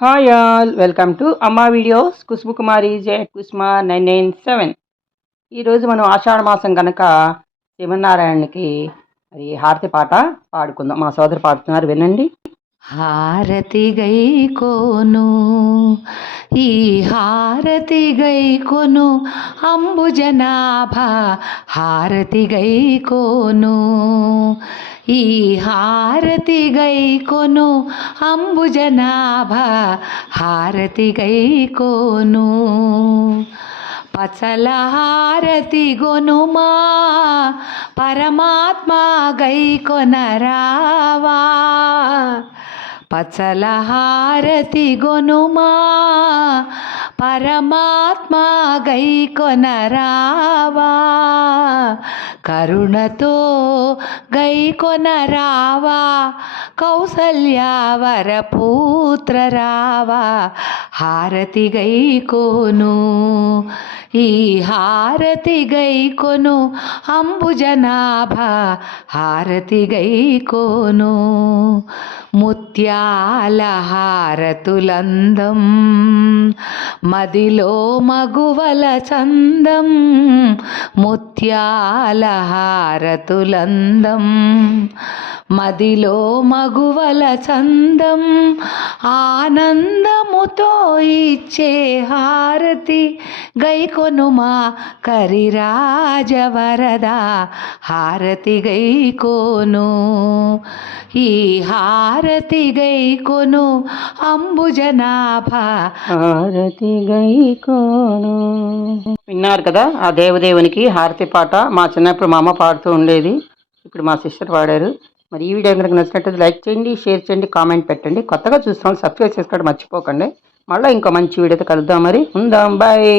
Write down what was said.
Hi all welcome to Amma videos Kusuma Kumari J Kusuma nine nine seven ఈరోజు మనం ఆషాఢ మాసం కనుక శివనారాయణకి అది హారతి పాట పాడుకుందాం. మా సోదరు పాడుతున్నారు వినండి. హారతి గై కోను ఈ హారతి గై గైకొను అంబుజనాభ హారతి గై కోను. ఈ హారతి గైకొను అంబుజనాభ హారతి గైకోను పచల హారతి గొనుమా పరమాత్మ గైకొనరావా పచల హారతి గొనుమా పరమాత్మ గైకొనరావా కరుణతో గైకొనరావా కౌసల్యావర పుత్ర రావా హారతి గైకోను ఈ హారతి గైకొను అంబుజనాభ హారతి గైకోను ముత్యాలహారతులందం మదిలో మగువల చందం ముత్యాలహారతులందం మదిలో మగువల చందం ఆనందముతో ఇచ్చే హారతి గైకొనుమా కరిరాజవరద హారతి గైకోను. ఈ హార హారతి గైకొను అంబుజనాభ హారతి గైకోను విన్నారు కదా ఆ దేవదేవునికి హారతి పాట మా చిన్నప్పుడు మా అమ్మ పాడుతూ ఉండేది. ఇప్పుడు మా సిస్టర్ పాడారు. మరి ఈ వీడియో కనుక నచ్చినట్లయితే లైక్ చేయండి షేర్ చేయండి కామెంట్ పెట్టండి. కొత్తగా చూస్తాం సబ్స్క్రైబ్ చేసుకోవడం మర్చిపోకండి. మళ్ళీ ఇంకో మంచి వీడియోతో కలుద్దాం మరి. ఉందాం బాయ్.